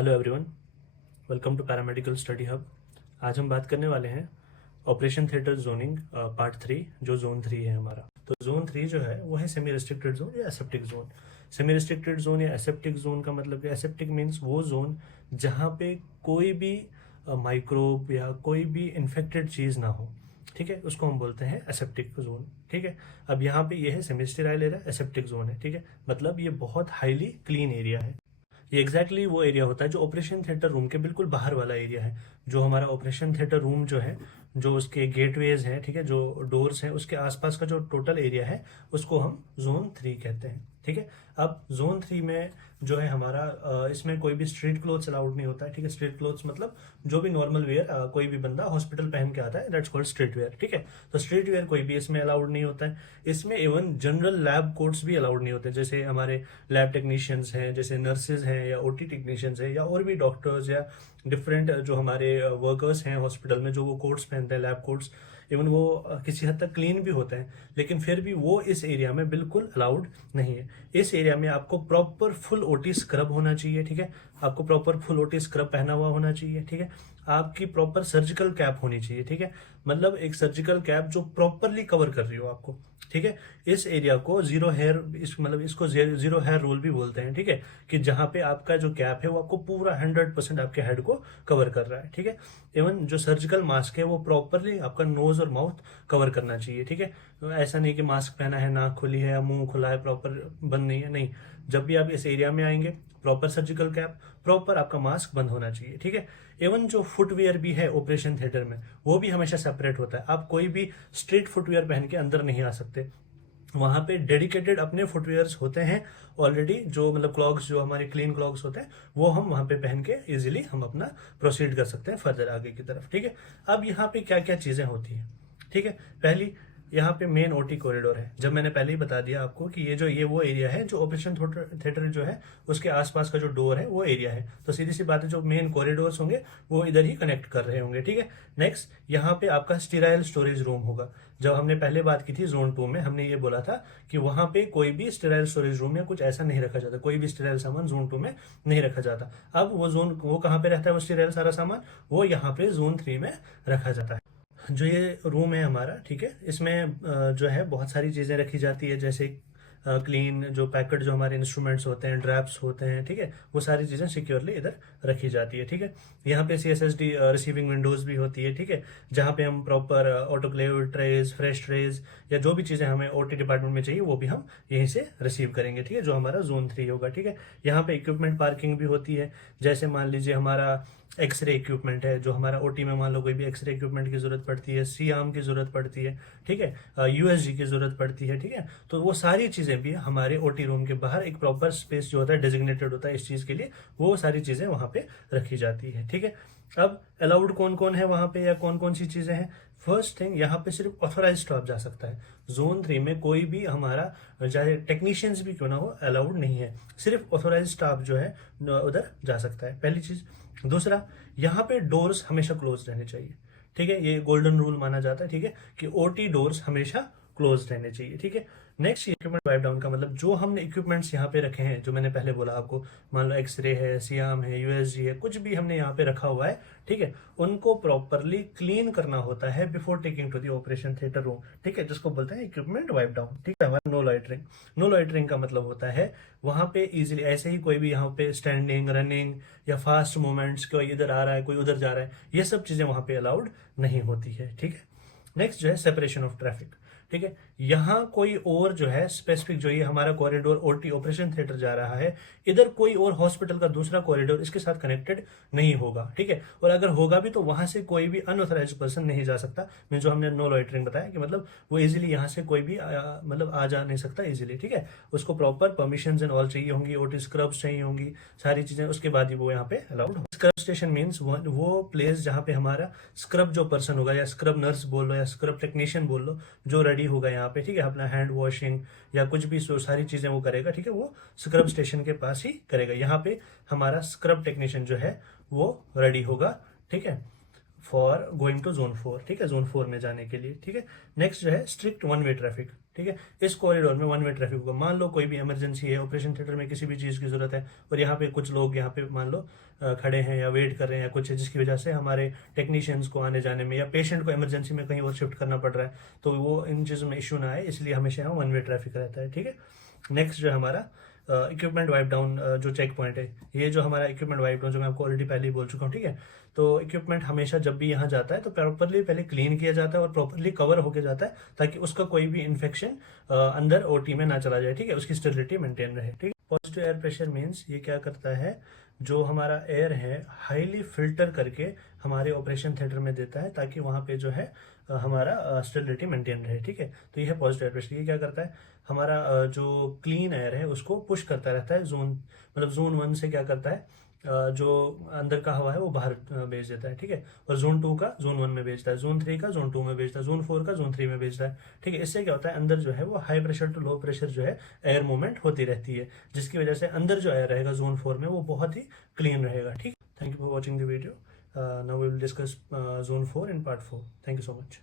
Hello everyone, welcome to paramedical study hub. आज हम बात करने वाले हैं ऑपरेशन थिएटर जोनिंग पार्ट 3, जो जोन 3 है हमारा। तो जोन 3 जो है वो है सेमी रेस्ट्रिक्टेड जोन या aseptic zone. Semi restricted zone या एसेप्टिक जोन का मतलब है, एसेप्टिक मीन्स वो जोन जहाँ पे कोई भी माइक्रोब या कोई भी इन्फेक्टेड चीज़ ना हो। ठीक है, उसको हम बोलते हैं एसेप्टिक जोन। ठीक है, अब यहाँ पे ये है semi sterile area, aseptic zone है। ठीक है, मतलब ये बहुत हाईली क्लीन एरिया है। ये एग्जैक्टली वो एरिया होता है जो ऑपरेशन थिएटर रूम के बिल्कुल बाहर वाला एरिया है। जो हमारा ऑपरेशन थिएटर रूम जो है, जो उसके गेटवेज हैं, ठीक है, जो डोर्स हैं, उसके आसपास का जो टोटल एरिया है उसको हम जोन 3 कहते हैं। ठीक है, अब जोन 3 में जो है हमारा इसमें कोई भी स्ट्रीट क्लोथ्स अलाउड नहीं होता है। ठीक है, स्ट्रीट क्लोथ्स मतलब जो भी नॉर्मल वेयर कोई भी बंदा हॉस्पिटल पहन के आता है, दैट्स कॉल्ड स्ट्रीट वेयर। ठीक है, तो स्ट्रीट वेयर कोई भी इसमें अलाउड नहीं होता है। इसमें इवन जनरल लैब कोट्स भी अलाउड नहीं होते, जैसे हमारे लैब टेक्नीशियंस हैं, जैसे नर्सेज हैं या ओटी टेक्नीशियंस हैं या और भी डॉक्टर्स या डिफरेंट जो हमारे वर्कर्स हैं हॉस्पिटल में, जो वो कोट्स पहनते हैं, लैब कोट्स। इवन वो किसी हद तक क्लीन भी होते हैं, लेकिन फिर भी वो इस एरिया में बिल्कुल अलाउड नहीं है। इस एरिया में आपको प्रॉपर फुल ओटी स्क्रब होना चाहिए। ठीक है, आपको प्रॉपर फुल ओटी स्क्रब पहना हुआ होना चाहिए। ठीक है, आपकी प्रॉपर सर्जिकल कैप होनी चाहिए। ठीक है, मतलब एक सर्जिकल कैप जो प्रॉपरली कवर कर रही हो आपको। ठीक है, इस एरिया को जीरो हेयर, मतलब इसको जीरो हेयर रूल भी बोलते हैं। ठीक है, कि जहां पे आपका जो कैप है वो आपको पूरा 100% आपके हेड को कवर कर रहा है। ठीक है, इवन जो सर्जिकल मास्क है वो प्रॉपरली आपका नोज और माउथ कवर करना चाहिए। ठीक है, तो ऐसा नहीं कि मास्क पहना है, नाक खुली है या मुंह खुला है, प्रॉपर बंद नहीं है। नहीं, जब भी आप इस एरिया में आएंगे, प्रॉपर सर्जिकल कैप, प्रॉपर आपका मास्क बंद होना चाहिए। ठीक है, इवन जो फुटवेयर भी है ऑपरेशन थिएटर में, वो भी हमेशा सेपरेट होता है। आप कोई भी स्ट्रेट फुटवेयर पहन के अंदर नहीं आ सकते। वहां पे डेडिकेटेड अपने फुटवेयर्स होते हैं ऑलरेडी, जो मतलब क्लॉग्स, जो हमारे क्लीन क्लॉग्स होते हैं, वो हम वहां पे पहन के इजिली हम अपना प्रोसीड कर सकते हैं फर्दर आगे की तरफ। ठीक है, अब यहाँ पे क्या क्या चीजें होती हैं। ठीक है, पहली, यहाँ पे मेन ओटी कॉरिडोर है। जब मैंने पहले ही बता दिया आपको कि ये वो एरिया है जो ऑपरेशन थिएटर जो है उसके आसपास का जो डोर है वो एरिया है। तो सीधी सी बात है, जो मेन कॉरिडोर्स होंगे वो इधर ही कनेक्ट कर रहे होंगे। ठीक है, नेक्स्ट, यहाँ पे आपका स्टीराइल स्टोरेज रूम होगा। जब हमने पहले बात की थी जोन 2 में, हमने ये बोला था कि वहां पे कोई भी स्टेराइल स्टोरेज रूम या कुछ ऐसा नहीं रखा जाता, कोई भी स्टेराइल सामान जोन 2 में नहीं रखा जाता। अब वो कहाँ पे रहता है, वो स्टेराइल सारा सामान वो यहाँ पे जोन 3 में रखा जाता है। जो ये रूम है हमारा, ठीक है, इसमें जो है बहुत सारी चीज़ें रखी जाती है, जैसे क्लीन जो पैकेट, जो हमारे इंस्ट्रूमेंट्स होते हैं, ड्रैप्स होते हैं। ठीक है, वो सारी चीज़ें सिक्योरली इधर रखी जाती है। ठीक है, यहाँ पे CSSD रिसीविंग विंडोज भी होती है। ठीक है, जहाँ पे हम proper autoclave trays, fresh trays या जो भी चीज़ें हमें ओटी डिपार्टमेंट में चाहिए वो भी हम यहीं से रिसीव करेंगे। ठीक है, जो हमारा जोन 3 होगा। ठीक है, यहाँ पे इक्विपमेंट पार्किंग भी होती है। जैसे मान लीजिए हमारा एक्सरे इक्विपमेंट है, जो हमारा ओटी में मान लो कोई भी एक्सरे इक्विपमेंट की जरूरत पड़ती है, सी आर्म की जरूरत पड़ती है, ठीक है, USG की जरूरत पड़ती है। ठीक है, तो वो सारी चीजें भी हमारे ओटी रूम के बाहर एक प्रॉपर स्पेस जो होता है, डेजिग्नेटेड होता है इस चीज के लिए, वो सारी चीजें वहां पे रखी जाती है। ठीक है, अब अलाउड कौन कौन है वहां पे या कौन कौन सी चीजें हैं। फर्स्ट थिंग, यहाँ पे सिर्फ ऑथोराइज स्टाफ जा सकता है। जोन 3 में कोई भी हमारा, चाहे टेक्नीशियंस भी क्यों ना हो, अलाउड नहीं है। सिर्फ ऑथोराइज स्टाफ जो है उधर जा सकता है, पहली चीज। दूसरा, यहाँ पे डोर्स हमेशा क्लोज रहने चाहिए। ठीक है, ये गोल्डन रूल माना जाता है। ठीक है, कि ओटी डोर्स हमेशा क्लोज रहने चाहिए। ठीक है, नेक्स्ट, इक्विपमेंट वाइप डाउन का मतलब, जो हमने इक्विपमेंट्स यहाँ पे रखे हैं, जो मैंने पहले बोला आपको, मान लो एक्सरे है, सियाम है, USG है, कुछ भी हमने यहाँ पे रखा हुआ है, ठीक है, उनको प्रॉपरली क्लीन करना होता है before taking to the operation theatre room. ठीक है, जिसको बोलते हैं इक्विपमेंट वाइप डाउन। ठीक है, हमारा नो लॉइटरिंग। नो लॉइटरिंग का मतलब होता है वहां पे इजिली ऐसे ही कोई भी यहाँ पे स्टैंडिंग, रनिंग या फास्ट मूवमेंट्स, कोई इधर आ रहा है, कोई उधर जा रहा है, ये सब चीजें वहां पे अलाउड नहीं होती है। ठीक है, नेक्स्ट जो है सेपरेशन ऑफ ट्रैफिक। ठीक है, यहाँ कोई और जो है स्पेसिफिक, जो ये हमारा कॉरिडोर ओटी ऑपरेशन थिएटर जा रहा है, इधर कोई और हॉस्पिटल का दूसरा कॉरिडोर इसके साथ कनेक्टेड नहीं होगा। ठीक है, और अगर होगा भी तो वहां से कोई भी अनऑथराइज पर्सन नहीं जा सकता। मैं जो हमने नो लॉइटरिंग बताया कि मतलब वो इजिली यहाँ से कोई भी मतलब आ जा नहीं सकता इजिली। ठीक है, उसको प्रॉपर परमिशन एंड ऑल चाहिए होंगी, ओटी स्क्रब्स चाहिए होंगी, सारी चीजें, उसके बाद ही वो यहाँ पे अलाउड हो। स्क्रब स्टेशन मीन्स वो प्लेस जहाँ पे हमारा स्क्रब जो पर्सन होगा, या स्क्रब नर्स बोल लो या स्क्रब टेक्नीशियन बोल लो, जो रेडी होगा यहाँ पे, ठीक है, अपना हैंड वॉशिंग या कुछ भी सारी चीजें वो करेगा। ठीक है, वो स्क्रब स्टेशन के पास ही करेगा। यहाँ पे हमारा स्क्रब टेक्नीशियन जो है वो रेडी होगा। ठीक है, फॉर गोइंग टू जोन 4। ठीक है, जोन 4 में जाने के लिए। ठीक है, नेक्स्ट जो है स्ट्रिक्ट वन वे ट्रैफिक। ठीक है। इस कॉरिडोर में वन वे ट्रैफिक होगा। मान लो कोई भी इमरजेंसी है, ऑपरेशन थिएटर में किसी भी चीज़ की जरूरत है और यहाँ पे कुछ लोग यहाँ पे मान लो खड़े हैं या वेट कर रहे हैं या कुछ है, जिसकी वजह से हमारे टेक्नीशियंस को आने जाने में या पेशेंट को इमरजेंसी में कहीं और शिफ्ट करना पड़ रहा है, तो वो इन चीज़ों में इशू ना आए, इसलिए हमेशा यहाँ वन वे ट्रैफिक रहता है, ठीक है। नेक्स्ट जो है हमारा इक्विपमेंट वाइप डाउन जो चेक पॉइंट है, ये जो हमारा इक्विपमेंट वाइप डाउन जो मैं आपको ऑलरेडी पहले ही बोल चुका हूँ, ठीक है। तो इक्विपमेंट हमेशा जब भी यहाँ जाता है तो प्रॉपरली पहले क्लीन किया जाता है और प्रॉपरली कवर होके जाता है, ताकि उसका कोई भी इन्फेक्शन अंदर ओटी में ना चला जाए, ठीक है, उसकी स्टेरिलिटी मेंटेन रहे, ठीक है। पॉजिटिव एयर प्रेशर मीन्स ये क्या करता है, जो हमारा एयर है हाईली फिल्टर करके हमारे ऑपरेशन थिएटर में देता है, ताकि वहाँ पे जो है हमारा स्टेरिलिटी मेंटेन रहे, ठीक है। तो ये है पॉजिटिव एयर प्रेशर। ये क्या करता है, हमारा जो क्लीन एयर है उसको पुश करता रहता है जोन, मतलब जोन 1 से क्या करता है, जो अंदर का हवा है वो बाहर भेज देता है, ठीक है। और जोन 2 का जोन 1 में भेजता है, जोन 3 का जोन 2 में भेजता है, जोन 4 का जोन 3 में भेजता है, ठीक है। इससे क्या होता है, अंदर जो है वो high pressure to low pressure जो है एयर मूवमेंट होती रहती है, जिसकी वजह से अंदर जो एयर रहेगा जोन 4 में वो बहुत ही क्लीन रहेगा, ठीक। Thank you for watching the video. Now we will discuss zone 4 in part 4। Thank you so much.